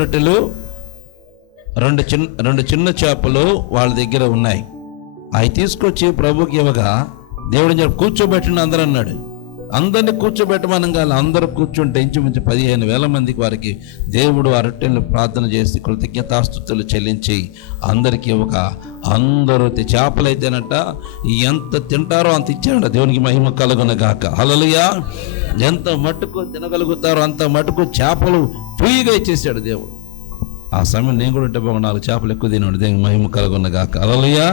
రొట్టెలు, రెండు చిన్న చేపలు వాళ్ళ దగ్గర ఉన్నాయి. అవి తీసుకొచ్చి ప్రభుకి ఇవ్వగా దేవుడు చెప్పి కూర్చోబెట్టిన అందరూ అన్నాడు. అందరినీ కూర్చోబెట్టమనం కాదు, అందరూ కూర్చుంటే ఇంచుమించు 15,000 మందికి వారికి దేవుడు ఆ రొట్టెలు ప్రార్థన చేసి కృతజ్ఞతాస్తుతులు చెల్లించి అందరికీ ఇవ్వక అందరూ చేపలైతేనట ఎంత తింటారో అంత ఇచ్చాడు. దేవునికి మహిమ కలుగునగాక. హల్లెలూయా. ఎంత మట్టుకు తినగలుగుతారో అంత మట్టుకు చేపలు ఫ్రీగా ఇచ్చేసాడు దేవుడు. ఆ సమయం నేను కూడా ఉంటే 4 చేపలు ఎక్కువ తిన్నాడు. దేవునికి మహిమ కలుగునగాక. హల్లెలూయా.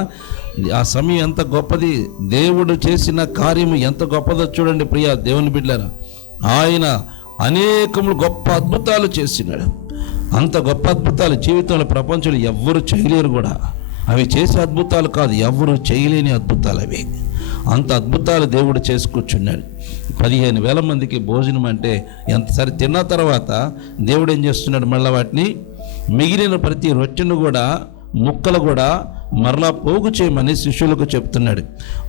ఆ సమయం ఎంత గొప్పది, దేవుడు చేసిన కార్యము ఎంత గొప్పదో చూడండి ప్రియ దేవుని బిడ్డలారా. ఆయన అనేకములు గొప్ప అద్భుతాలు చేసినాడు. అంత గొప్ప అద్భుతాలు జీవితంలో ప్రపంచంలో ఎవ్వరు చేయలేరు కూడా. అవి చేసే అద్భుతాలు కాదు, ఎవరు చేయలేని అద్భుతాలు అవి. అంత అద్భుతాలు దేవుడు చేసుకూర్చున్నాడు. 15,000 మందికి భోజనం అంటే ఎంత సరి తిన్న తర్వాత దేవుడు ఏం చేస్తున్నాడు, మళ్ళీ వాటిని మిగిలిన ప్రతి రొట్టెను కూడా ముక్కలు కూడా మరలా పోగు చేయమని శిష్యులకు చెప్తున్నాడు.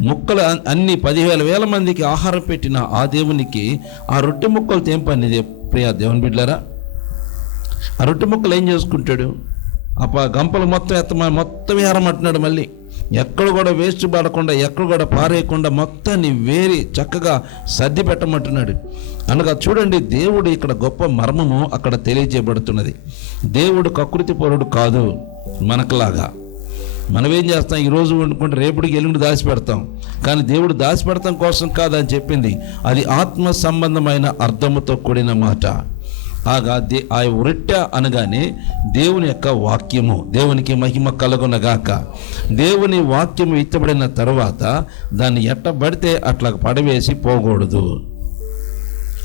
ముక్కలు అన్ని 15,000 మందికి ఆహారం పెట్టిన ఆ దేవునికి ఆ రొట్టె ముక్కలు ఏం పని ప్రియా దేవుని బిడ్డలారా? ఆ రొట్టె ముక్కలు ఏం చేసుకుంటాడు? గంపలు మొత్తం ఏరమంటున్నాడు. మళ్ళీ ఎక్కడ కూడా వేస్ట్ పడకుండా, ఎక్కడ కూడా పారేయకుండా మొత్తాన్ని వేరి చక్కగా సర్ది పెట్టమంటున్నాడు. అనగా చూడండి, దేవుడు ఇక్కడ గొప్ప మర్మము అక్కడ తెలియజేయబడుతున్నది. దేవుడు కకృతి పరుడు కాదు మనకులాగా. మనమేం చేస్తాం, ఈరోజు వండుకుంటే రేపటికి ఎల్లుండి దాచిపెడతాం. కానీ దేవుడు దాచిపెడతాం కోసం కాదని చెప్పింది. అది ఆత్మ సంబంధమైన అర్థముతో కూడిన మాట. ఆ రొట్టె అనగానే దేవుని యొక్క వాక్యము. దేవునికి మహిమ కలుగునగాక. దేవుని వాక్యము ఇత్తబడిన తర్వాత దాన్ని ఎట్టబడితే అట్లా పడవేసి పోకూడదు.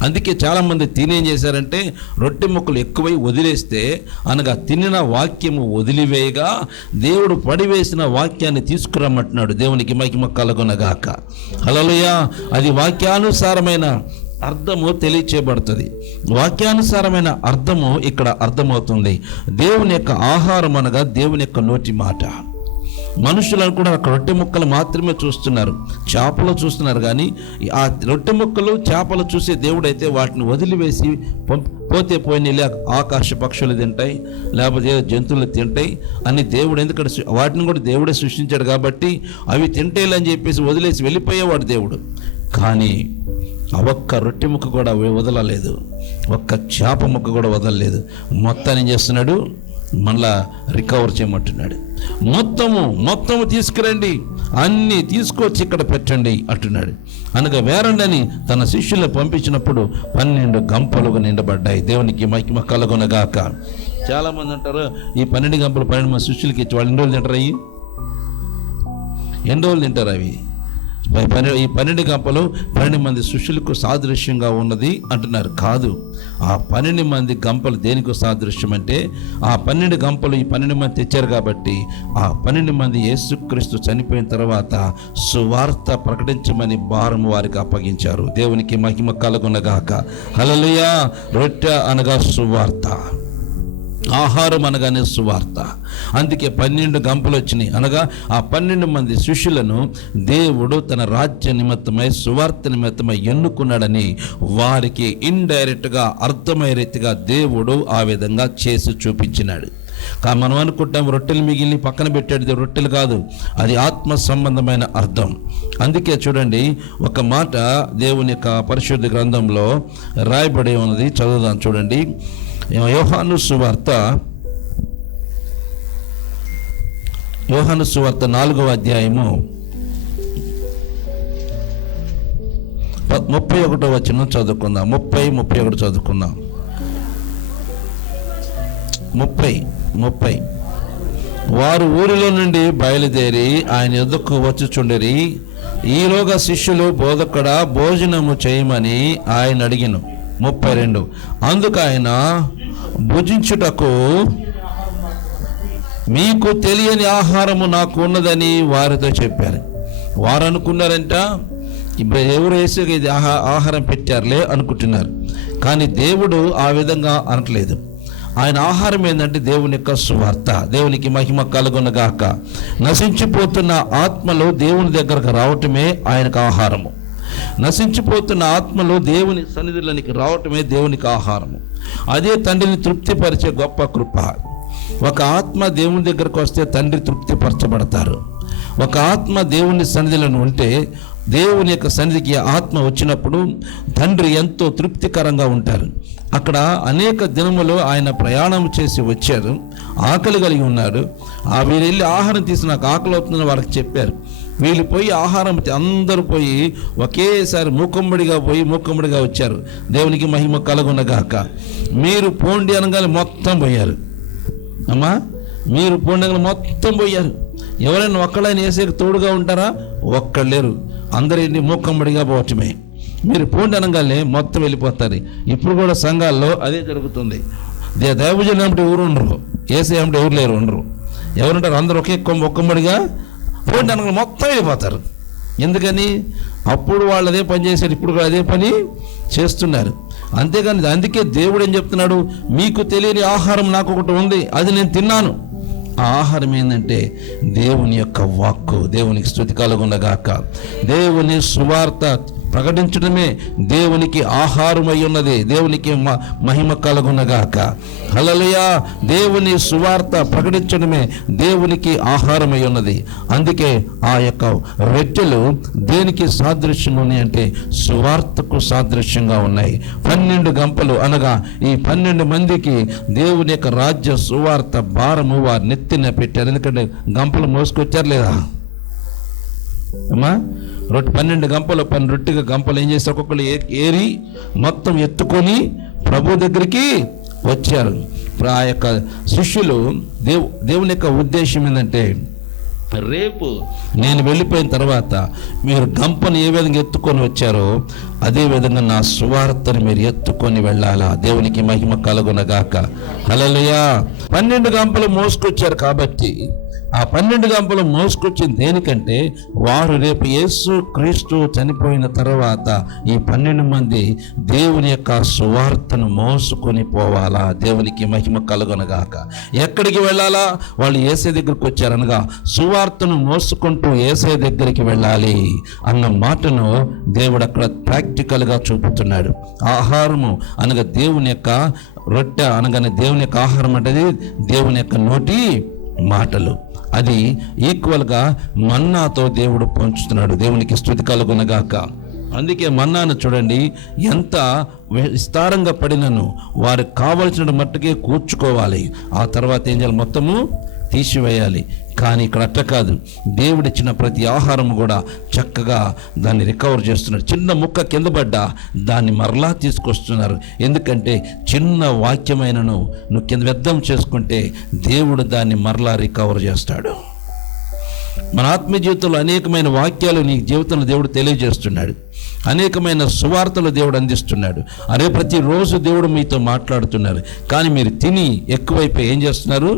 అందుకే చాలామంది తినేం చేశారంటే రొట్టె ముక్కలు ఎక్కువై వదిలేస్తే, అనగా తినిన వాక్యము వదిలివేయగా దేవుడు పడివేసిన వాక్యాన్ని తీసుకురమ్మంటున్నాడు. దేవునికి మహిమ కలుగునగాక. హల్లెలూయా. అది వాక్యానుసారమైన అర్థము తెలియచేయబడుతుంది. వాక్యానుసారమైన అర్థము ఇక్కడ అర్థమవుతుంది. దేవుని యొక్క ఆహారం అనగా దేవుని యొక్క నోటి మాట. మనుషులను కూడా అక్కడ రొట్టె ముక్కలు మాత్రమే చూస్తున్నారు, చేపలు చూస్తున్నారు. కానీ ఆ రొట్టె ముక్కలు చేపలు చూసే దేవుడైతే వాటిని వదిలివేసి పోతే పోయిన ఆకాశ పక్షులు తింటాయి, లేకపోతే జంతువులు తింటాయి అని దేవుడు, ఎందుకంటే వాటిని కూడా దేవుడే సృష్టించాడు కాబట్టి అవి తింటేలని చెప్పేసి వదిలేసి వెళ్ళిపోయేవాడు దేవుడు. కానీ ఒక్క రొట్టె ముక్క కూడా వదలలేదు, ఒక్క చేప ముక్క కూడా వదలలేదు. మొత్తాన్ని ఏం చేస్తున్నాడు, మళ్ళా రికవర్ చేయమంటున్నాడు. మొత్తము తీసుకురండి, అన్నీ తీసుకొచ్చి ఇక్కడ పెట్టండి అంటున్నాడు. అనగా వేరండి అని తన శిష్యులను పంపించినప్పుడు 12 గంపలుగా నిండబడ్డాయి. దేవునికి మహిమ కలుగునగాక. చాలామంది అంటారు, ఈ 12 గంపలు 12 మంది శిష్యులకి ఇచ్చి వాళ్ళు ఎన్ని రోజులు తింటారు? ఎన్ని రోజులు తింటారు అవి? ఈ 12 గంపలు 12 మంది శిష్యులకు సాదృశ్యంగా ఉన్నది అంటున్నారు. కాదు, ఆ 12 మంది గంపలు దేనికి సాదృశ్యం అంటే, ఆ 12 గంపలు ఈ 12 మంది తెచ్చారు కాబట్టి ఆ 12 మంది యేసుక్రీస్తు చనిపోయిన తర్వాత సువార్త ప్రకటించమని భారము వారికి అప్పగించారు. దేవునికి మహిమ కలుగునగాక. హల్లెలూయా. రొట్టె అనగా సువార్త, ఆహారం అనగానే సువార్త. అందుకే 12 గంపలు వచ్చినాయి. అనగా ఆ 12 మంది శిష్యులను దేవుడు తన రాజ్య నిమిత్తమై సువార్త నిమిత్తమై ఎన్నుకున్నాడని వారికి ఇండైరెక్ట్గా అర్థమయ్యే రీతిగా దేవుడు ఆ విధంగా చేసి చూపించినాడు. కానీ మనం అనుకుంటాం రొట్టెలు మిగిలి పక్కన పెట్టేది రొట్టెలు కాదు, అది ఆత్మ సంబంధమైన అర్థం. అందుకే చూడండి, ఒక మాట దేవుని యొక్క పరిశుద్ధ గ్రంథంలో రాయబడి ఉన్నది, చదువుదాం చూడండి. యోహాను సువార్త 4వ అధ్యాయము 31వ వచనం చదువుకుందాం. 30-31 చదువుకుందాం. 30 వారు ఊరిలో నుండి బయలుదేరి ఆయన యొద్దకు వచ్చుచుండిరి. ఈలోగా శిష్యులు బోధకుడా భోజనము చేయమని ఆయన అడిగిను. 32 అందుకు ఆయన భుజించుటకు మీకు తెలియని ఆహారము నాకు ఉన్నదని వారితో చెప్పారు. వారు అనుకున్నారంట, ఇప్పుడు ఎవరు వేసి ఇది ఆహారం పెట్టారులే అనుకుంటున్నారు. కానీ దేవుడు ఆ విధంగా అనట్లేదు. ఆయన ఆహారం ఏంటంటే దేవుని యొక్క సువార్త. దేవునికి మహిమ కలుగునగాక. నశించిపోతున్న ఆత్మలు దేవుని దగ్గరకు రావటమే ఆయనకు ఆహారము. నశించిపోతున్న ఆత్మలు దేవుని సన్నిధిలోనికి రావటమే దేవునికి ఆహారము. అదే తండ్రిని తృప్తిపరిచే గొప్ప కృప. ఒక ఆత్మ దేవుని దగ్గరకు వస్తే తండ్రి తృప్తిపరచబడతారు. ఒక ఆత్మ దేవుని సన్నిధిలో ఉంటే, దేవుని యొక్క సన్నిధికి ఆత్మ వచ్చినప్పుడు తండ్రి ఎంతో తృప్తికరంగా ఉంటారు. అక్కడ అనేక దినములు ఆయన ప్రయాణం చేసి వచ్చారు, ఆకలి కలిగి ఉన్నారు. వీళ్ళు వెళ్ళి ఆహారం తీసి నాకు ఆకలి అవుతుందని వాళ్ళకి చెప్పారు. వీళ్ళు పోయి ఆహారం అందరూ పోయి ఒకేసారి మూకుమ్మడిగా వచ్చారు. దేవునికి మహిమ కలుగునగాక. మీరు పోండి అనగానే మొత్తం పోయారు. అమ్మా, మీరు పోండి అనగానే మొత్తం పోయారు. ఎవరైనా ఒక్కడైనా వేసేకి తోడుగా ఉంటారా? ఒక్కడు లేరు. అందరినీ మూకమ్మడిగా పోవటమే. మీరు పోండి అనగానే మొత్తం వెళ్ళిపోతారు. ఇప్పుడు కూడా సంఘాల్లో అదే జరుగుతుంది. దైవజనులు అంటే ఎవరు ఉండరు, ఏసే అంటే ఎవరు లేరు, ఉండరు. ఎవరుంటారు? అందరూ ఒక్కమ్మడిగా పోండి అనగానే మొత్తం వెళ్ళిపోతారు. ఎందుకని? అప్పుడు వాళ్ళు అదే పని చేశారు, ఇప్పుడు కూడా అదే పని చేస్తున్నారు. అంతేగాని అందుకే దేవుడు ఏం చెప్తున్నాడు? మీకు తెలియని ఆహారం నాకు ఒకటి ఉంది, అది నేను తిన్నాను. ఆ ఆహారం ఏంటంటే దేవుని యొక్క వాక్కు. దేవునికి స్తుతి కలుగునగాక. దేవుని సువార్త ప్రకటించడమే దేవునికి ఆహారమై ఉన్నది. దేవునికి మహిమ కలుగునగాక. హల్లెలూయా. దేవుని సువార్త ప్రకటించడమే దేవునికి ఆహారమై ఉన్నది. అందుకే ఆ యొక్క రొట్టెలు దేనికి సాదృశ్యంగా ఉన్నాయి అంటే సువార్తకు సాదృశ్యంగా ఉన్నాయి. 12 గంపలు అనగా ఈ 12 మందికి దేవుని యొక్క రాజ్య సువార్త భారము వారు నెత్తిన పెట్టారు. ఎందుకంటే గంపలు మోసుకొచ్చారు లేదా అమ్మా? 12 గంపలు, 12 రొట్టెగా గంపలు ఏం చేస్తారు? ఒక్కొక్కరు ఏరి మొత్తం ఎత్తుకొని ప్రభు దగ్గరికి వచ్చారు. ఆ యొక్క శిష్యులు దేవుని యొక్క ఉద్దేశం ఏంటంటే, రేపు నేను వెళ్ళిపోయిన తర్వాత మీరు గంపను ఏ విధంగా ఎత్తుకొని వచ్చారో అదే విధంగా నా సువార్తను మీరు ఎత్తుకొని వెళ్ళాలా. దేవునికి మహిమ కలుగునగాక. హల్లెలూయా. 12 గంపలు మోసుకొచ్చారు కాబట్టి ఆ 12 గంపలు మోసుకొచ్చింది దేనికంటే, వారు రేపు యేసు క్రీస్తు చనిపోయిన తర్వాత ఈ 12 మంది దేవుని యొక్క సువార్తను మోసుకొని పోవాలా. దేవునికి మహిమ కలుగునగాక. ఎక్కడికి వెళ్ళాలా? వాళ్ళు యేసే దగ్గరికి వచ్చారనగా సువార్తను మోసుకుంటూ యేసే దగ్గరికి వెళ్ళాలి అన్న మాటను దేవుడు అక్కడ ప్రాక్టికల్గా చూపుతున్నాడు. ఆహారము అనగా దేవుని యొక్క రొట్టె అనగానే దేవుని యొక్క ఆహారం అంటే దేవుని యొక్క నోటి మాటలు. అది ఈక్వల్గా మన్నాతో దేవుడు పంచుతున్నాడు. దేవునికి స్తుతి కలుగునగాక. అందుకే మన్నాను చూడండి, ఎంత విస్తారంగా పడినను వారికి కావలసిన మట్టుకే కూర్చుకోవాలి. ఆ తర్వాత ఏం చేయాలి? మొత్తము తీసివేయాలి. కానీ ఇక్కడ అట్ట కాదు. దేవుడిచ్చిన ప్రతి ఆహారం కూడా చక్కగా దాన్ని రికవర్ చేస్తున్నారు. చిన్న ముక్క కింద పడ్డా దాన్ని మరలా తీసుకొస్తున్నారు. ఎందుకంటే చిన్న వాక్యమైనను నువ్వు కింద వ్యర్థం చేసుకుంటే దేవుడు దాన్ని మరలా రికవర్ చేస్తాడు. మన ఆత్మీయ జీవితంలో అనేకమైన వాక్యాలు నీ జీవితంలో దేవుడు తెలియజేస్తున్నాడు. అనేకమైన సువార్తలు దేవుడు అందిస్తున్నాడు. ప్రతిరోజు దేవుడు మీతో మాట్లాడుతున్నారు. కానీ మీరు తిని ఎక్కువైపోయి ఏం చేస్తున్నారు?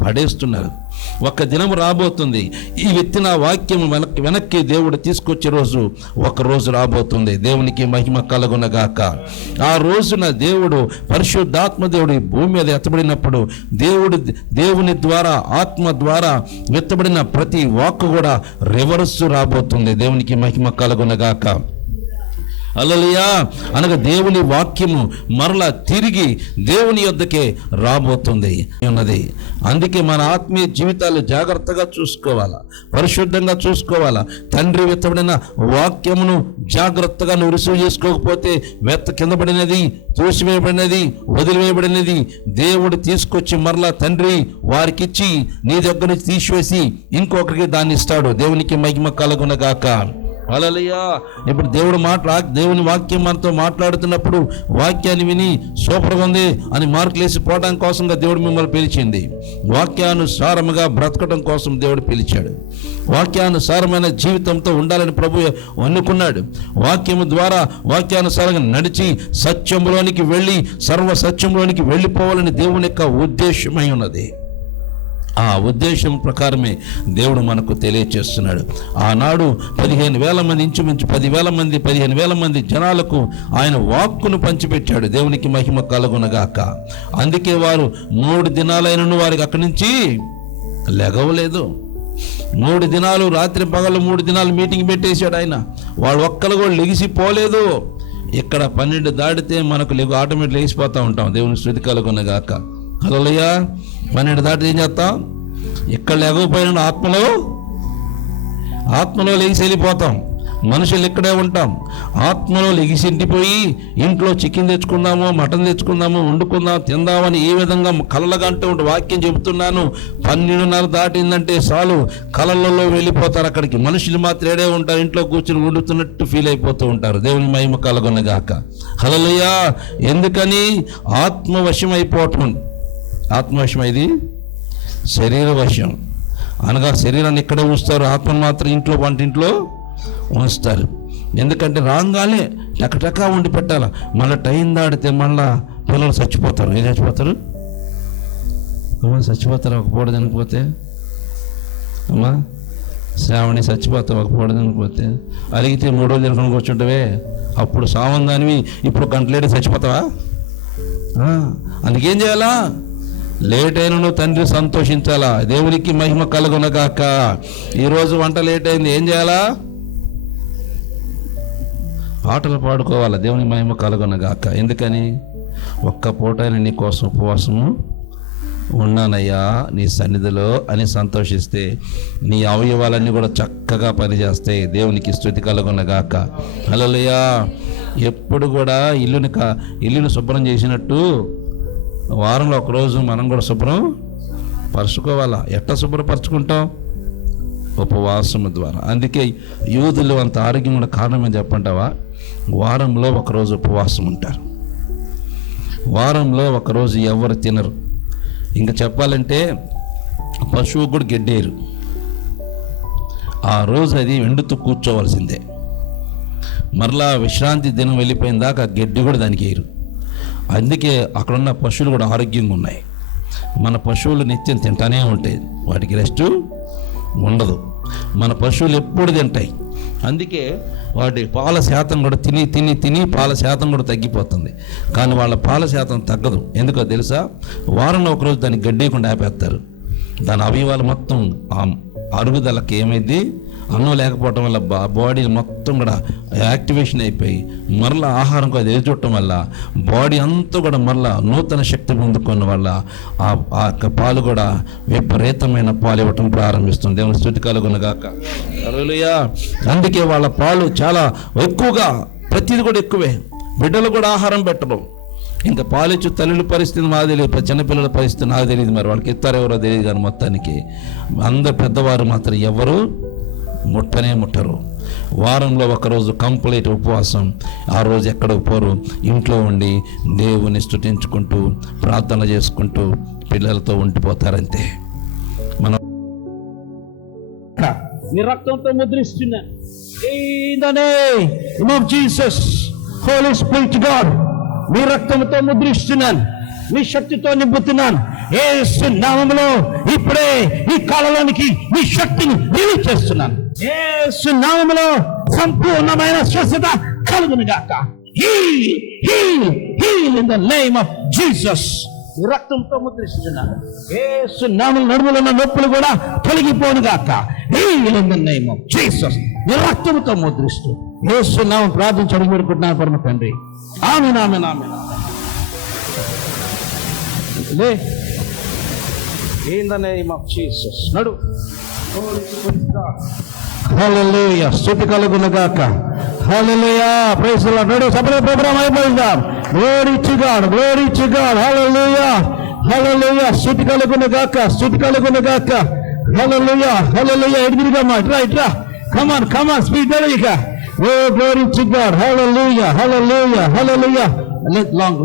పడేస్తున్నారు. ఒక దినం రాబోతుంది, ఈ విత్తిన వాక్యం వెనక్కి దేవుడు తీసుకొచ్చే రోజు ఒక రోజు రాబోతుంది. దేవునికి మహిమ కలుగునగాక. ఆ రోజున దేవుడు పరిశుద్ధాత్మ దేవుడు భూమి మీద ఎత్తబడినప్పుడు దేవుని ద్వారా ఆత్మ ద్వారా ఎత్తబడిన ప్రతి వాక్కు కూడా రివర్స్ రాబోతుంది. దేవునికి మహిమ కలుగునగాక. హల్లెలూయా. అనగా దేవుని వాక్యము మరలా తిరిగి దేవుని యొద్దకే రాబోతుంది ఉన్నది. అందుకే మన ఆత్మీయ జీవితాలు జాగ్రత్తగా చూసుకోవాలా, పరిశుద్ధంగా చూసుకోవాలా. తండ్రి వెత్తబడిన వాక్యమును జాగ్రత్తగా నువ్వు రిసీవ్ చేసుకోకపోతే కింద పడినది, తోసివేయబడినది, వదిలివేయబడినది దేవుడు తీసుకొచ్చి మరలా తండ్రి వారికిచ్చి నీ దగ్గర నుంచి తీసివేసి ఇంకొకరికి దాన్ని ఇస్తాడు. దేవునికి మహిమ కలుగునగాక. హల్లెలూయా. ఇప్పుడు దేవుని వాక్యం మనతో మాట్లాడుతున్నప్పుడు వాక్యాన్ని విని సూపర్గా ఉంది అని మార్కులేసి పోవడం కోసంగా దేవుడు మిమ్మల్ని పిలిచింది. వాక్యానుసారముగా బ్రతకడం కోసం దేవుడు పిలిచాడు. వాక్యానుసారమైన జీవితంతో ఉండాలని ప్రభు అనుకున్నాడు. వాక్యము ద్వారా వాక్యానుసారంగా నడిచి సత్యంలోనికి వెళ్ళి సర్వ సత్యంలోనికి వెళ్ళిపోవాలని దేవుని యొక్క ఉద్దేశమై ఉన్నది. ఆ ఉద్దేశం ప్రకారమే దేవుడు మనకు తెలియచేస్తున్నాడు. ఆనాడు 15,000 మంది, ఇంచుమించు 15,000 మంది జనాలకు ఆయన వాక్కును పంచిపెట్టాడు. దేవునికి మహిమ కలుగునగాక. అందుకే వారు 3 దినాలైనను వారికి అక్కడి నుంచి లెగవలేదు. 3 దినాలు రాత్రి పగలు 3 దినాలు మీటింగ్ పెట్టేశాడు ఆయన. వాళ్ళు ఒక్కరు కూడా లెగిసిపోలేదు. ఇక్కడ 12 దాటితే మనకు ఆటోమేటిక్ లేచిపోతూ ఉంటాం. దేవుని స్తుతి కలుగునగాక. హల్లెలూయా. 12 దాటితే ఏం చేస్తాం? ఇక్కడ లేకపోయినా ఆత్మలో లెగిసి వెళ్ళిపోతాం. మనుషులు ఇక్కడే ఉంటాం. ఆత్మలో లెగిసి ఇంటిపోయి ఇంట్లో చికెన్ తెచ్చుకుందాము, మటన్ తెచ్చుకుందాము, వండుకుందాం, తిందామని ఈ విధంగా కలలుగంటూ ఉంటే వాక్యం చెబుతున్నాను. 12:30 దాటిందంటే చాలు కలలలో వెళ్ళిపోతారు అక్కడికి. మనుషులు మాత్రం ఏడే ఉంటారు, ఇంట్లో కూర్చుని వండుతున్నట్టు ఫీల్ అయిపోతూ ఉంటారు. దేవుని మహిమ కలుగునగాక. హల్లెలూయా. ఎందుకని? ఆత్మవశం అయిపోవటం. ఆత్మవశం ఇది శరీర వశం అనగా శరీరాన్ని ఇక్కడే ఉంచుతారు, ఆత్మను మాత్రం ఇంట్లో వంటింట్లో ఉంచుతారు. ఎందుకంటే రాగానే టకటకా వండి పెట్టాలి. మళ్ళీ టైం దాడితే మళ్ళా పిల్లలు చచ్చిపోతారు. ఏం చచ్చిపోతారు? చచ్చిపోతారు ఒక పూట తినకపోతే. అమ్మా శ్రావణి చచ్చిపోతావు ఒక పూట తినకపోతే. అలిగితే 3 రోజులు తినకుండా కూర్చుంటావే, అప్పుడు సావందానివి ఇప్పుడు గంటలేడు చచ్చిపోతావా? అందుకేం చేయాలా? లేట్ అయిన నువ్వు తండ్రి సంతోషించాలా. దేవునికి మహిమ కలుగునగాక. ఈరోజు వంట లేట్ అయింది, ఏం చేయాలా? పాటలు పాడుకోవాలా. దేవుని మహిమ కలుగునగాక. ఎందుకని? ఒక్క పూటైన నీ కోసం ఉపవాసము ఉన్నానయ్యా నీ సన్నిధిలో అని సంతోషిస్తే నీ అవయవాలన్నీ కూడా చక్కగా పనిచేస్తాయి. దేవునికి స్తుతి కలుగునగాక. హల్లెలూయా. ఎప్పుడు కూడా ఇల్లుని శుభ్రం చేసినట్టు వారంలో ఒకరోజు మనం కూడా శుభ్రం పరుచుకోవాలా. ఎట్లా శుభ్రపరచుకుంటాం? ఉపవాసము ద్వారా. అందుకే యూదులు అంత ఆరోగ్యం కూడా కారణమని చెప్పంటావా? వారంలో ఒకరోజు ఉపవాసం ఉంటారు. వారంలో ఒకరోజు ఎవరు తినరు. ఇంకా చెప్పాలంటే పశువు కూడా గెడ్డేరు. ఆ రోజు అది ఎండుతూ కూర్చోవలసిందే. మరలా విశ్రాంతి దినం వెళ్ళిపోయిన దాకా గడ్డి కూడా దానికి వేయరు. అందుకే అక్కడున్న పశువులు కూడా ఆరోగ్యంగా ఉన్నాయి. మన పశువులు నిత్యం తింటానే ఉంటాయి, వాటికి రెస్ట్ ఉండదు. మన పశువులు ఎప్పుడు తింటాయి. అందుకే వాటి పాల శాతం కూడా తిని పాల శాతం కూడా తగ్గిపోతుంది. కానీ వాళ్ళ పాల శాతం తగ్గదు. ఎందుకో తెలుసా? వారంలో ఒకరోజు దాన్ని గడ్డేయకుండా ఆపేస్తారు. దాని అవయవాలు మొత్తం అరుగుదలకి ఏమైంది? అన్నం లేకపోవటం వల్ల బాడీ మొత్తం కూడా యాక్టివేషన్ అయిపోయి మరలా ఆహారం కూడా ఎదుచూడటం వల్ల బాడీ అంతా కూడా మరలా నూతన శక్తి పొందుకున్న వల్ల ఆ పాలు కూడా విపరీతమైన పాలు ఇవ్వటం ప్రారంభిస్తుంది. దేవుని స్తుతి కలుగునగాక. హల్లెలూయా. అందుకే వాళ్ళ పాలు చాలా ఎక్కువగా, ప్రతిది కూడా ఎక్కువే. బిడ్డలు కూడా ఆహారం పెట్టడం. ఇంకా పాలిచ్చు తల్లుల పరిస్థితి మాకు తెలియదు, చిన్నపిల్లల పరిస్థితి నాకు తెలియదు. మరి వాళ్ళకి ఇస్తారు ఎవరో తెలియదు. కానీ మొత్తానికి అందరు పెద్దవారు మాత్రం ఎవరు ముట్టరు. వారంలో ఒకరోజు కంప్లీట్ ఉపవాసం. ఆ రోజు ఎక్కడికి పోరు, ఇంట్లో ఉండి దేవుని స్తుతించుకుంటూ ప్రార్థన చేసుకుంటూ పిల్లలతో ఉండిపోతారంతే. మనం నీ రక్తంతో ముద్రిస్తున్నాను. In the name of Jesus, Holy Spirit God, నీ రక్తంతో ముద్రిస్తున్నాను, నీ శక్తితో నింపుతున్నాను. యేసు నామములో ఇప్పుడే ఈ కాలంలోనికి నీ శక్తిని రిలీజ్ చేస్తున్నాను. యేసు నామములో సంపూర్ణమైన స్వస్థత కలుగునుగాక. Heal in the name of Jesus. నీ రక్తంతో ముద్రిస్తున్నాను. యేసు నామములో నడుములో ఉన్న నొప్పులు కూడా తొలగిపోనుగాక. Heal in the name of Jesus. నీ రక్తంతో ముద్రిస్తూ యేసు నామం ప్రార్థించడం కోరుకుంటున్నాను పరమ తండ్రి. ఆమేన్, ఆమేన్, ఆమేన్. In the name of Jesus. నడు. హల్లెలూయా. స్తుతి కలుగునుగాక. హల్లెలూయా. Praise the Lord. నడు. సభలో ప్రోగ్రామ్ అయిపోయిందాం. Glory to God, glory to God. Hallelujah, hallelujah. స్తుతి కలుగునుగాక, స్తుతి కలుగునుగాక. హల్లెలూయా, హల్లెలూయా. ఎడిగిరిగమ్మా, ఇట్రా. Come on, speed ఇక. Oh, glory to God. Hallelujah, hallelujah, hallelujah. Long.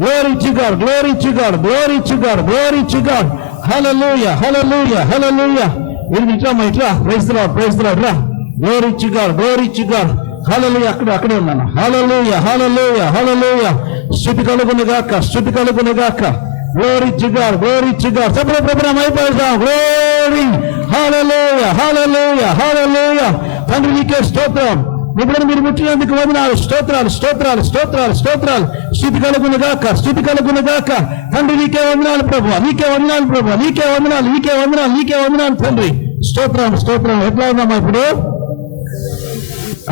Glory to God, glory to God, glory to God, glory to God. Hallelujah, hallelujah, hallelujah. ఇట్రా. Praise the Lord, praise the Lord. Glory to God, glory to God. Hallelujah. అక్కడే ఉన్నాను. Hallelujah, hallelujah, hallelujah. స్తుతి కలుగునుగాక, స్తుతి కలుగునుగాక. Glory to God, glory to God. సభలో programme అయిపోయిందాం. Glory, hallelujah, hallelujah, hallelujah. తండ్రి నీకే స్తోత్రం. ఇప్పుడు మీరు ముట్టినందుకు వందనాలు. స్తోత్రాలు. స్తుతి కలుగునుగాక, స్తుతి కలుగునుగాక. తండ్రి నీకే వందనాలు ప్రభువా, నీకే వందనాలు ప్రభువా, నీకే వందనాలు తండ్రి. స్తోత్రం స్తోత్రం. ఎట్లా ఉందమ్మా ఇప్పుడు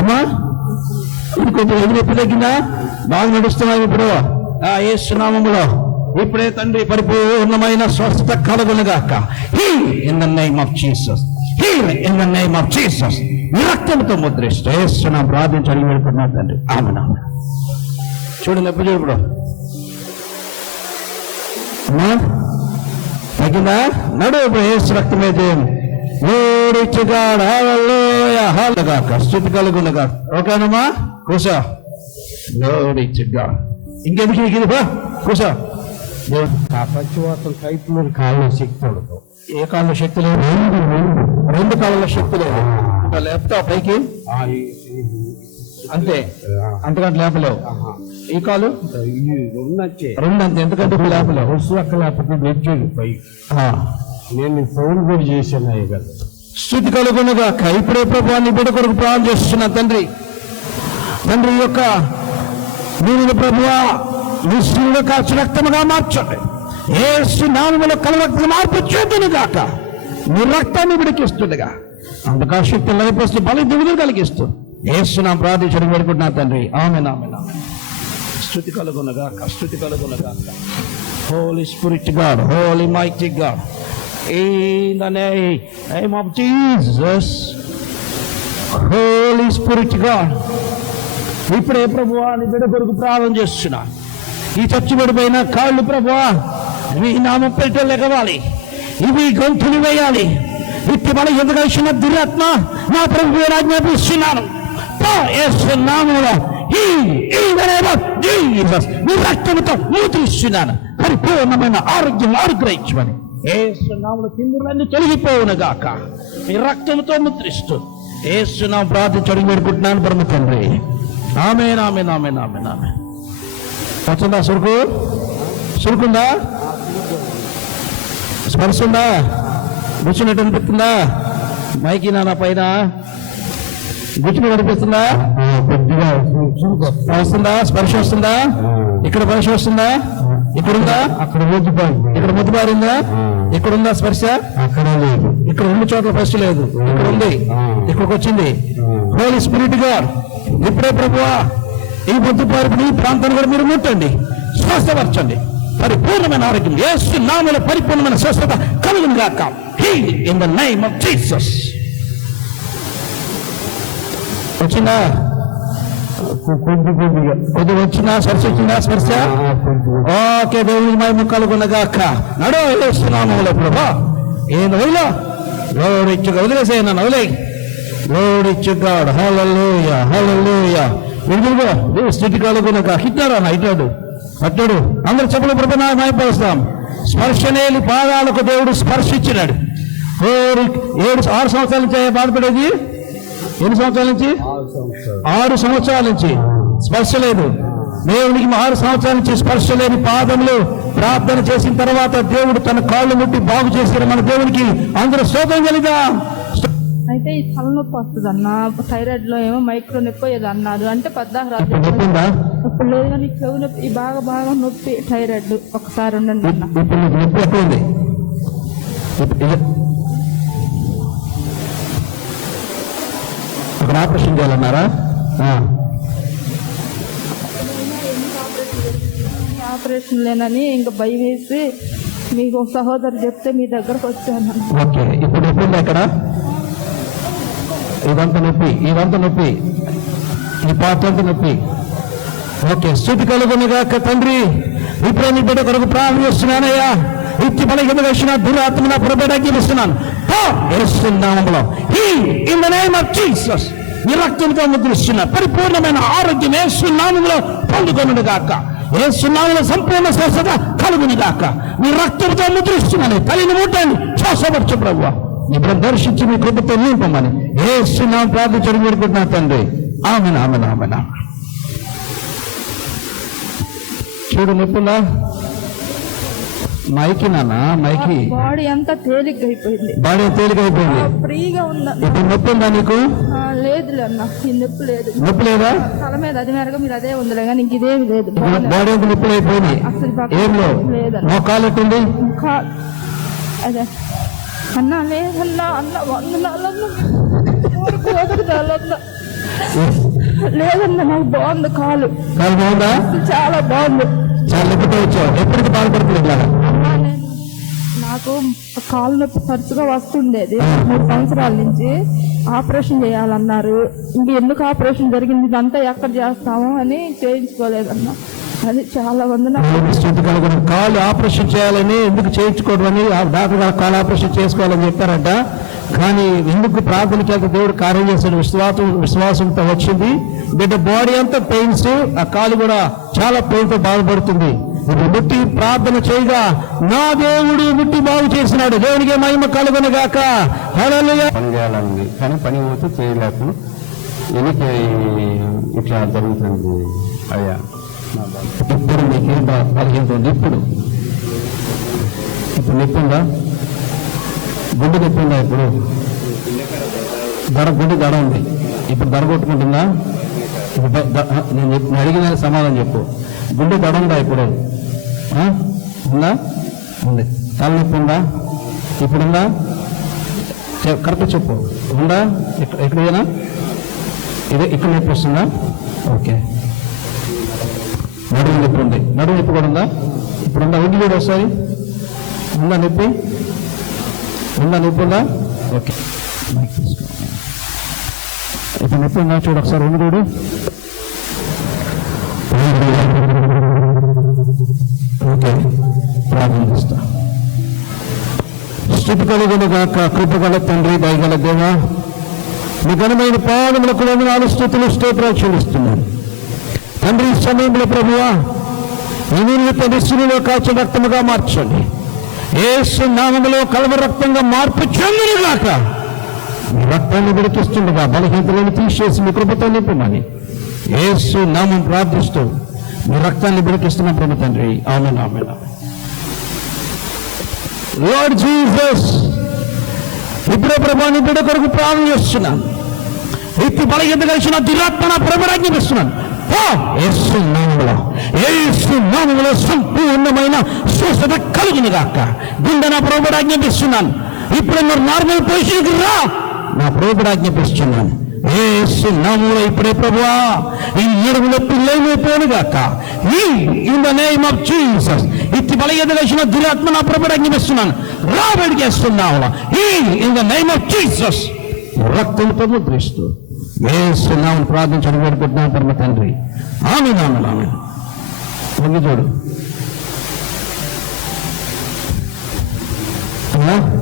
అమ్మా? కొంచెం ఎదురు తగ్గిందా? బాగా నడుస్తున్నాం ఇప్పుడు యేసు నామములో. ఇప్పుడే తండ్రి పరిపూర్ణమైన స్వస్థత కలుగునుగాక. Heal in the name of Jesus, heal in the name of Jesus. రక్తంతో ముద్రిస్తూ యేసు నామములో ప్రార్థించి అడిగి వెళ్ళిపోతున్నా తండ్రి. ఆమేన్. చూడండి ఎప్పుడు చూడు ఇప్పుడు అమ్మా తగ్గిందా? నడు ఇప్పుడు యేసు రక్తమే చేయండి. స్థుతి కలుగునుగా. ఓకేనమ్మా? కూసా. ఇంకెందుకు ఇది కూసా. పచ్చివాతం కైపు కాళ్ళ శక్తి ఉండదు. ఏ కాళ్ళ శక్తి లేదు? రెండు కాళ్ళ శక్తి లేదు. లేపుతావు పైకి అంతే, అంతకంటే లేపలేవు. ఈ కాలు రెండు అంతే, ఎందుకంటే లేపలేవు. అక్కడ లేకపోతే వచ్చేది పై. నేను ఫోన్ కూడా చేశాను కదా. స్థుతి కలుగునుగా. ఇప్పుడే ప్రభువాన్ని బిడ్డ కొరకు ప్రార్థన చేస్తున్నా తండ్రి. తండ్రి యొక్క మీరు ప్రభువా నీ శిలువ కాచి రక్తముగా మార్చండి. యేసు నామములో కలరక్త మార్పు చేతును గాక. నీ రక్తాన్ని విడికిస్తుండగా అందుకా శక్తి లభిస్తూ బలి దిగులు కలిగిస్తూ యేసు నామములో ప్రార్థించడం వేడుకుంటున్నా తండ్రి. ఆమేన్ ఆమేన్ ఆమేన్. స్తుతి కలుగునుగా, స్తుతి కలుగునుగా. Holy Spirit God, holy mighty God, in the name of Jesus, Holy Spirit God. ఇప్పుడే ప్రభువా నీ బిడ్డ కొరకు ప్రార్థన చేస్తున్నా. ఈ చచ్చిబడిపోయిన కాళ్ళు ప్రభువా మీ నామం పేరిట లెగవాలి. ఇవి గొంతులు వేయాలి. ఇట్టి మన ఎదుగలిసిన దురాత్మ నా ప్రభు ఆజ్ఞాపిస్తున్నాను. నామములో నీ రక్తముతో ముద్రిస్తున్నాను. పరిపూర్ణమైన ఆరోగ్యం అనుగ్రహించమని యేసు నామములో తిమ్ములన్నీ తొలగిపోవునుగాక. నీ రక్తంతో ముద్రిస్తూ యేసు నామములో ప్రార్థించడం వేడుకుంటున్నాను పరమ తండ్రి. ఆమేన్ ఆమేన్ ఆమేన్ ఆమేన్ ఆమేన్. వచ్చిందా సురుకు? సురుకుందా? స్పర్శ ఉందా? గుచ్చినట్టు అనిపిస్తుందా? మైకి నాన్న పైన గుచ్చినట్టు అనిపిస్తుందా? కొద్దిగా వస్తుందా? స్పర్శ వస్తుందా? ఇక్కడ స్పర్శ వస్తుందా? ఇక్కడుందా? అక్కడ ముద్దుబారింది. ఇక్కడ ముద్దుబారిందా? ఇక్కడుందా స్పర్శ? అక్కడ లేదు. ఇక్కడ రెండు చోట్ల స్పర్శ లేదు. ఇక్కడ ఉంది, ఇక్కడికి వచ్చింది. హోలీ స్పిరిట్ గాడ్ ఇప్పుడే ప్రభువా ఈ ముద్దుబారిని ఈ ప్రాంతాన్ని కూడా మీరు ముట్టండి, స్వస్థపరచండి. పరిపూర్ణమైన ఆరోగ్యం యేసు నామములో పరిపూర్ణమైన స్వస్థత కలుగును గాక. Heal in the name of Jesus. వచ్చిందా? కొద్దిగా వచ్చిందా? స్పర్శ వచ్చిందా? స్పర్శ ఓకే. దేవుని మహిమ కలుగునగాక. నడో యేసు నామములో ప్రభా ఏం వదిలో లోడిచ్చుగా వదిలేసే నన్ను వదిలేయి. లోడిచ్చుగాడు. హల్లెలూయా హల్లెలూయా. విడుదలగా దేవుని స్థితి కలుగునగా. హిట్టారా నా ఇట్లాడు అట్టాడు అందరు చెప్పులు ప్రభు నా మైపరుస్తాం. స్పర్శనేలి పాదాలకు దేవుడు స్పర్శించినాడు. 6 సంవత్సరాల నుంచి బాధపడేది. ఎన్ని సంవత్సరాల నుంచి? 6 సంవత్సరాల నుంచి స్పర్శ లేదు. దేవునికి 6 సంవత్సరాల నుంచి స్పర్శ లేని పాదములు ప్రార్థన చేసిన తర్వాత దేవుడు తన కాళ్ళు ముట్టి బాగు చేశారు. మన దేవునికి అందరూ స్తోత్రం కలిగా. అయితే ఈ తలనొప్పి వస్తుంది అన్న. థైరాయిడ్ లో ఏమో మైక్రో నొప్పి ఏదో అన్నారు. అంటే పద్దాక రాదు. ఇప్పుడు లేదు కానీ చెవు నొప్పి ఈ బాగా నొప్పి థైరాయిడ్. ఒకసారి ఉండండి అన్న. ఇప్పుడు నొప్పి ఎక్కడ ఉంది? అక్కడ ఆపరేషన్ చేయాలన్నారా? ఆపరేషన్ లేనని ఇంకా భయం వేసి మీకు సహోదరు చెప్తే మీ దగ్గరకు వచ్చాను. ఓకే. ఇప్పుడు నొప్పి ఉంది అక్కడ? ఇదంతా నొప్పి, ఇదంతా నొప్పి, ఈ పార్ట్ అంతా నొప్పి. ఓకే. స్థుతి కలుగునుగా తండ్రి. ఇప్పుడు నీ బిడ్డ కొరకు ప్రార్థన చేస్తున్నానయ్యా. ఇచ్చి మనకి ఎందుకు వచ్చిన దురాత్మ నా ప్రభుకి ఇస్తున్నాను. నామములో in the name of Jesus నీ రక్తంతో ముద్రిస్తున్నా. పరిపూర్ణమైన ఆరోగ్యం యేసు నామములో పొందుకొనును గాక. యేసు నామములో సంపూర్ణ స్వస్థత కలుగును గాక. నీ రక్తంతో ముద్రిస్తున్నాను. తల్లిని ముట్టండి, శ్వాసపరచు ప్రభువా. ఇప్పుడు దర్శించి మీ కృపతో నింపమని యేసు నామములో ప్రార్థించడం వేడుకుంటున్నా తండ్రి. ఆమేన్ ఆమేన్ ఆమేన్. చూడు నొప్పులా మైకి నాన్న మైకి బాడీ అంతా తేలిక అయిపోయింది. బాడీ తేలిక అయిపోయింది. ఫ్రీగా ఉందా? ఇప్పుడు నొప్పి ఉందా నీకు? లేదులే అన్న, ఈ నొప్పి లేదు. నొప్పి లేదా? తల మీద అది మేరగా మీరు అదే ఉందిలే కానీ ఇంక ఇదేమి లేదు. బాడీ అంతా నొప్పులు అయిపోయింది. అసలు ఏం లేవు. లేదన్న. మోకాలు ఎట్టుంది? అదే అన్నా లేదన్నా అన్న వందనాలన్నా కుదరదాలన్నా లేదన్నా నాకు బాగుంది కాలు బాగుందా? చాలా బాగుంది. చాలా ఎప్పుడు వచ్చావు? ఎప్పటికి బాధపడుతుంది ఇట్లా? అన్నా నాకు కాలు నొప్పి తరచుగా వస్తుండేది. 3 సంవత్సరాల నుంచి ఆపరేషన్ చేయాలన్నారు. ఇంక ఎందుకు ఆపరేషన్ జరిగింది, ఇదంతా ఎక్కడ చేస్తాము అని చేయించుకోలేదన్నా. అది చాలా వందనాలు. కాలు ఆపరేషన్ చేయాలని ఎందుకు చేయించుకోవడం అని డాక్టర్ గారు కాలు ఆపరేషన్ చేసుకోవాలని చెప్పారంట. కానీ ఎందుకు ప్రార్థనకి వెళ్తే దేవుడు కార్యం చేశాడు. విశ్వాసంతో వచ్చింది. బిడ్డ బాడీ అంతా పెయిన్స్, ఆ కాలు కూడా చాలా పెయిన్తో బాధపడుతుంది. ఇప్పుడు ముట్టి ప్రార్థన చేయగా నా దేవుడు ముట్టి బాగు చేసినాడు. దేవునికి మహిమ కలుగునుగాక. హల్లెలూయా. పని చేయాలని కానీ పని పోతే చేయలేకు. ఎందుకు ఇట్లా జరుగుతుంది అయ్యా? ఇప్పుడు నీకు ఏం కలిగింది? ఇప్పుడు నొప్పి ఉందా? గుండె నొప్పి ఉందా? ఇప్పుడు గుండె దడ ఉంది. ఇప్పుడు దడ కొట్టుకుంటుందా? నేను అడిగిన సమాధానం చెప్పు. గుండె దడ ఉందా? ఇప్పుడు ఉందా? ఉంది. తలనొప్పి ఉందా? ఇప్పుడుందా? కరెక్ట్ చెప్పు. ఉందా? ఎక్కడైనా ఇక్కడ నొప్పి వస్తుందా? ఓకే. నడుము నొప్పి ఉంది. నడుము నొప్పి కూడా ఉందా? ఇప్పుడుందా? ఉండి కూడా వస్తాయి. ఉందా నొప్పి? ఉందా? నొప్పి ఉందా? ఓకే. ఇప్పుడు నొప్పి ఉందా? చూడు ఒకసారి. ఉండి చూడు. ఓకే. ప్రార్థన చేస్తా. స్తుతి కలుగునుగాక. కృపగల తండ్రి, దయగల దేవా, మీ ఘనమైన పాదములకు వందనాలు, స్తుతులు, స్తోత్రాలు చెల్లిస్తున్నాను తండ్రి. ఈ సమయంలో ప్రభువా, ఈ నీళ్ళు తండ్రి శిలువలో కాచిన రక్తముగా మార్చండి. యేసు నామములో కలవ రక్తంగా మార్పు చెందునుగాక. మీ రక్తాన్ని విడికిస్తుండగా బలహీనతలను తీసేసి మీ కృపతో నింపమని యేసు నామం ప్రార్థిస్తూ మీ రక్తాన్ని విడికిస్తున్న ప్రభు తండ్రి. ఆమేన్, ఆమేన్. లార్డ్ జీసస్, ఇప్పుడే ప్రభాని బిడ్డ కొరకు ప్రార్థన చేస్తున్నాను. ఇట్టి బలహీనత కలిసిన దురాత్మ ప్రభురాజ్ఞపిస్తున్నాను. యేసు నామములో సంపూర్ణమైన స్వస్థత కలుగునుగాక. గుండె నా ప్రభురాజ్ఞపిస్తున్నాను. ఇప్పుడు మీరు నార్మల్ పొజిషన్కి రా. నా ప్రభురాజ్ఞపిస్తున్నాను. యేసు నామములో ఇప్పుడే ప్రభువా ఈ నడుము నొప్పి లేనిపోనుగాక. In the name of Jesus. ఇట్టి బలహీనత కలిసిన దురాత్మ నా ప్రభురాజ్ఞపిస్తున్నాను. రా బయటికి వేస్తున్నావు. In the name of Jesus. రక్తంతో ముద్రిస్తూ యేసునామం ప్రార్థించడం వేడుకుంటున్నాను పరమ తండ్రి. ఆమేన్, ఆమేన్, ఆమేన్. వంగి చూడు.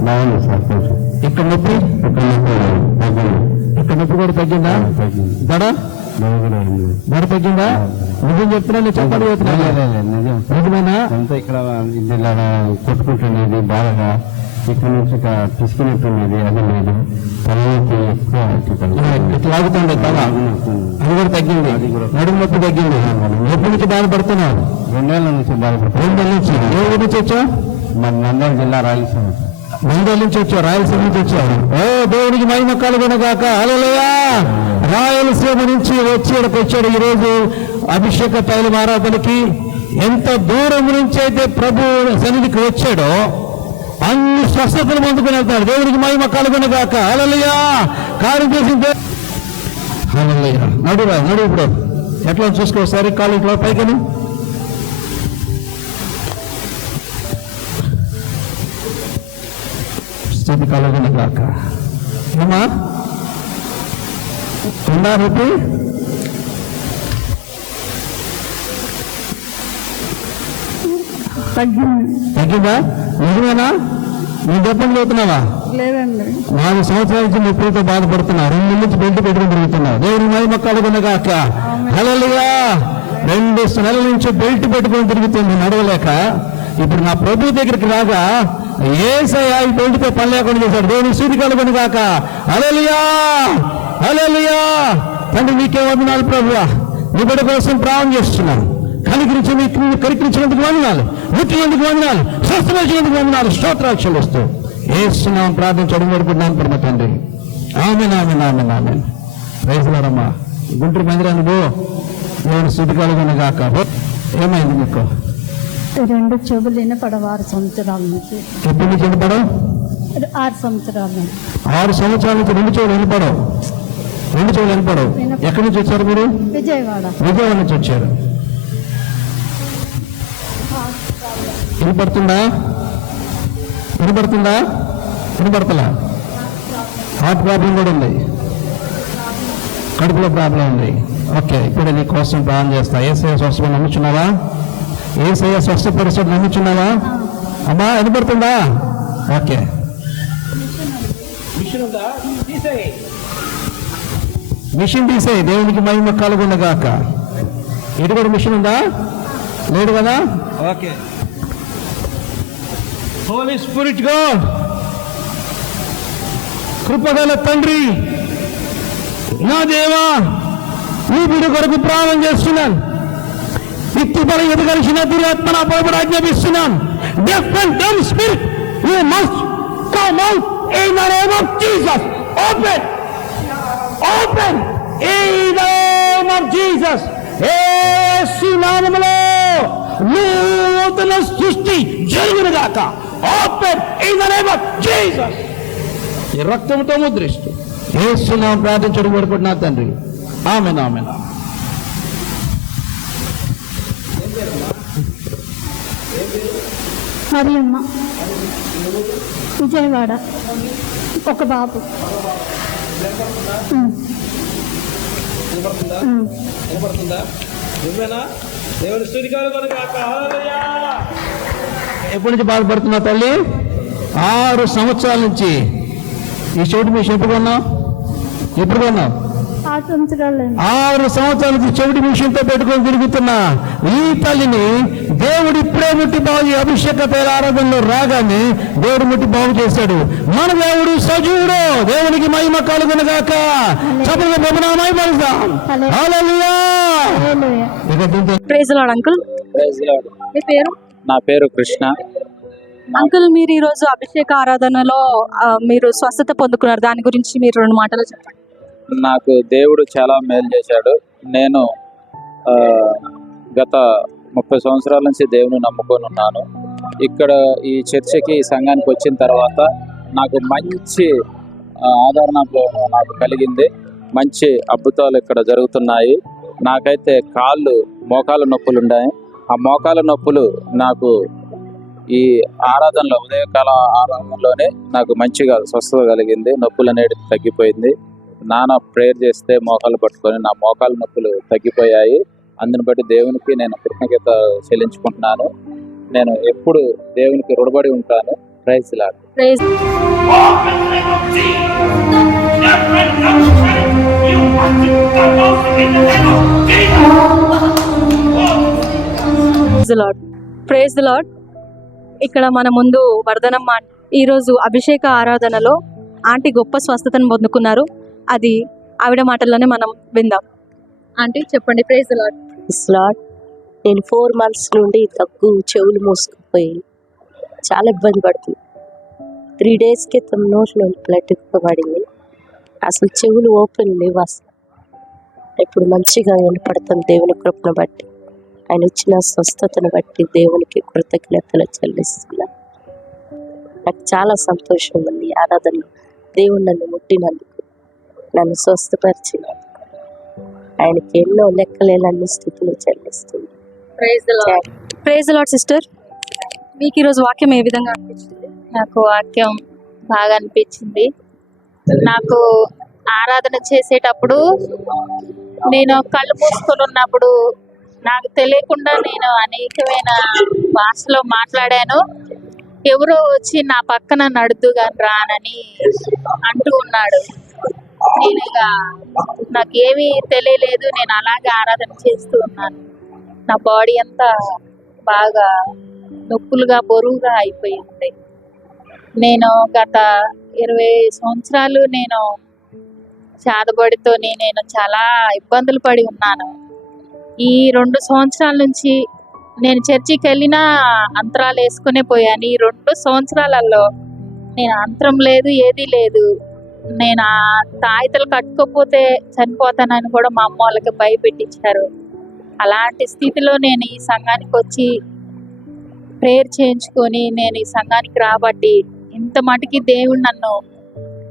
బాగుంది సార్. ఇక్కడ నొప్పి, ఇక్కడ నొప్పి కూడా తగ్గిందా? దడ తగ్గిందా? నిజం చెప్తున్నా, నేను చెప్పాలి నిజమేనా? అంతా ఇక్కడ ఇలా కొట్టుకుంటున్నది బాగా. ఇక్కడ నుంచి తీసుకున్నట్టున్నది అది లేదు. తలకి ఇట్లా లాగుతుండే తల, అది కూడా తగ్గింది. నడుము నొప్పి తగ్గింది. ఎప్పటి నుంచి బాధపడుతున్నావు? 2 ఏళ్ళ నుంచి బాధపడుతున్నాను. 2 ఏళ్ళ నుంచి. ఏ ఊరి నుంచి వచ్చావు? మన నంద్యాల జిల్లా రాయలసీమ. నంద్యాల నుంచి వచ్చావు? రాయలసీమ నుంచి వచ్చావు. ఓ దేవునికి మహిమ కలుగునుగాక. హల్లెలూయా. రాయలసీమ నుంచి వచ్చి ఇక్కడికి వచ్చాడు ఈరోజు అభిషేక తైలం ఆరాధనకి. ఎంత దూరం నుంచి అయితే ప్రభు సన్నిధికి వచ్చాడో అన్ని స్వస్థతలు పొందుకుని వెళ్తాడు. దేవునికి మహిమ కలుగునుగాక. హల్లెలూయా. కార్యం చేసింది. హల్లెలూయా. నడురా, నడు. ఇప్పుడు ఎట్లా చూసుకోసారి కాళ్ళు ఇట్లా పైకని. స్థితి కలుగునుగాక. ఏమా ఉందా నొప్పి? తగ్గిందా? నిజమేనా? నీ దెబ్బలు పోతున్నావా? లేదండి. 4 సంవత్సరాల నుంచి నొప్పితో బాధపడుతున్నావు. 2 నెలల నుంచి బెల్ట్ పెట్టుకుని తిరుగుతున్నావు. దేవుని మహిమ కలుగునుగాక. హల్లెలూయా. 2 నెలల నుంచి బెల్ట్ పెట్టుకుని తిరుగుతుంది నడవలేక. ఇప్పుడు నా ప్రభు దగ్గరికి రాగా యేసయ్య ఈ బెల్ట్తో పని లేకుండా చేశాడు. దేవుని స్తుతి కలుగునుగాక. హల్లెలూయా, హల్లెలూయా. తండ్రి నీకే వందనాలు ప్రభువా. నీ బిడ్డ కోసం ప్రార్థన చేస్తున్నాను. కనికరించినందుకు వందనాలు, ముట్టినందుకు వందనాలు, స్వస్థపరిచినందుకు వందనాలు, స్తోత్రాలు చెల్లిస్తూ యేసునామం ప్రార్థించడం వరకున్నాను పరమ తండ్రి. ఆమేన్, ఆమేన్, ఆమేన్, ఆమేన్. ప్రైజ్ లార్డ్ అమ్మా. గుంటూరు మందిరానికి పో. దేవుని స్తుతి కలుగునుగాక. ఏమైంది మీకు? 2 చెవులు వినపడ 6 సంవత్సరాల నుంచి. ఎప్పటి నుంచి వినపడవు? 6 సంవత్సరాలు 6 సంవత్సరాల నుంచి రెండు చెవులు వినపడవు. ఎక్కడి నుంచి వచ్చారు మీరు? విజయవాడ నుంచి వచ్చారు. వినపడుతుందా? వినపడతలా? హార్ట్ ప్రాబ్లం కూడా ఉంది, కడుపులో ప్రాబ్లం ఉంది. ఓకే, ఇప్పుడు నీ కోసం ప్రార్థన చేస్తా. ఏసయ్య స్వస్థ నమ్ముచున్నావా? ఏసయ్య స్వస్థపరుస్తాడు నమ్ముచున్నావా? అమ్మా వినపడుతుందా? ఓకే, మిషన్ తీసేయి. దేవునికి మహిమ కలుగునగాక. ఇటు కూడా మిషన్ ఉందా? లేదు కదా? ఓకే. హోలీ స్పిరిట్ గాడ్, కృపగల తండ్రి, నా దేవా, నీ బిడ్డ కొరకు ప్రార్థన చేస్తున్నాను. వ్యక్తి బలం ఎదగలిసిన దురాత్మ నా పైబడి ఆజ్ఞాపిస్తున్నాను. Deaf and dumb spirit, you must come out in the name of Jesus. Open in the name of Jesus. యేసు నామములో నూతన సృష్టి జరుగునుగాక. Open in the name of Jesus. ఈ రక్తంతో ముద్రిస్తూ యేసు నామములో ప్రార్థించడం కోరుకుంటున్నా తండ్రి. ఆమేన్, ఆమేన్. మరియమ్మ, విజయవాడ, ఒక బాబు. ఎప్పటి నుంచి బాధపడుతున్నా తల్లి? 6 సంవత్సరాల నుంచి. ఈ చెవిటి మిషన్ ఎప్పుడు కొన్నావు? 6 సంవత్సరాలు. 6 సంవత్సరాల నుంచి చెవిటి మిషన్తో పెట్టుకొని తిరుగుతున్నా ఈ తల్లిని దేవుడు ఇప్పుడే ముట్టి బాగు, అభిషేక తైల ఆరాధనలో రాగానే దేవుడు ముట్టి బాగు చేశాడు. మన దేవుడు సజీవుడు. దేవునికి మహిమ కలుగునుగాక. చప్పగా ప్రభునామై పలుకుదాం. హల్లెలూయా. Praise Lord uncle. మీ పేరు? నా పేరు కృష్ణ. అంకుల్, మీరు ఈరోజు అభిషేక ఆరాధనలో మీరు స్వస్థత పొందుకున్నారు. దాని గురించి మీరు 2 మాటలు చెప్పండి. నాకు దేవుడు చాలా మేలు చేశాడు. నేను గత 30 సంవత్సరాల నుంచి దేవుని నమ్ముకొని ఉన్నాను. ఇక్కడ ఈ చర్చికి, ఈ సంఘానికి వచ్చిన తర్వాత నాకు మంచి ఆదరణ నాకు కలిగింది. మంచి అద్భుతాలు ఇక్కడ జరుగుతున్నాయి. నాకైతే మోకాల నొప్పులు ఉన్నాయి. ఆ మోకాల నొప్పులు నాకు ఈ ఆరాధనలో, ఉదయకాల ఆరాధనలోనే నాకు మంచిగా స్వస్థత కలిగింది. నొప్పులు అనేది తగ్గిపోయింది. నాన్న ప్రేయర్ చేస్తే మోకాలు పట్టుకొని నా మోకాల నొప్పులు తగ్గిపోయాయి. అందుని బట్టి దేవునికి నేను కృతజ్ఞత చెల్లించుకుంటున్నాను. నేను ఎప్పుడు దేవునికి రుణపడి ఉంటాను. Praise Lord. Praise the Lord. ఇక్కడ మన ముందు వర్ధనమ్మ ఈరోజు అభిషేక ఆరాధనలో ఆంటీ గొప్ప స్వస్థతను పొందుకున్నారు. అది ఆవిడ మాటల్లోనే మనం విందాం. ఆంటీ చెప్పండి. Praise the lord. లార్డ్, నేను 4 months నుండి దగ్గు, చెవులు మూసుకుపోయి చాలా ఇబ్బంది పడుతుంది. 3 days క్రితం నోట్లో బ్లడ్ ఎక్కువబడింది. అసలు చెవులు ఓపెన్ లేవు. అసలు ఇప్పుడు మంచిగా వినపడుతుంది. దేవుని కృపను బట్టి, ఆయన ఇచ్చిన స్వస్థతను బట్టి దేవునికి కృతజ్ఞతలు చెల్లిస్తున్నా. నాకు చాలా సంతోషం ఉంది. ఆరాధనలో దేవుడు నన్ను ముట్టినందుకు, నన్ను స్వస్థపరిచినందుకు ఆయనకి ఎన్నో లెక్కలేనన్ని స్థితులు చెల్లిస్తుంది. Praise the lord. సిస్టర్, మీకు ఈరోజు వాక్యం ఏ విధంగా అనిపించింది? నాకు వాక్యం బాగా అనిపించింది. నాకు ఆరాధన చేసేటప్పుడు నేను కళ్ళు మూసుకొని ఉన్నప్పుడు నాకు తెలియకుండా నేను అనేకమైన భాషలో మాట్లాడాను. ఎవరో వచ్చి నా పక్కన నడుద్దు కానీ రానని అంటూ ఉన్నాడు. నేను ఇక నాకేమీ తెలియలేదు. నేను అలాగే ఆరాధన చేస్తూ ఉన్నాను. నా బాడీ అంతా బాగా నొప్పులుగా, బరువుగా అయిపోయింది. నేను గత 20 సంవత్సరాలు నేను చాదబడితో నేను చాలా ఇబ్బందులు పడి ఉన్నాను. ఈ 2 సంవత్సరాల నుంచి నేను చర్చికి వెళ్ళినా అంతరాలు వేసుకునే పోయాను. ఈ 2 సంవత్సరాలలో నేను అంతరం లేదు, ఏదీ లేదు. నేను ఆ తాయితలు కట్టుకోకపోతే చనిపోతానని కూడా మా అమ్మ వాళ్ళకి భయపెట్టించారు. అలాంటి స్థితిలో నేను ఈ సంఘానికి వచ్చి ప్రేయర్ చేయించుకొని నేను ఈ సంఘానికి రాబట్టి ఇంత ఇంత మటుకి దేవుడు నన్ను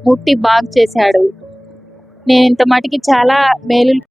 ముట్టి బాగు చేశాడు. నేను ఇంత మటుకి చాలా మేలు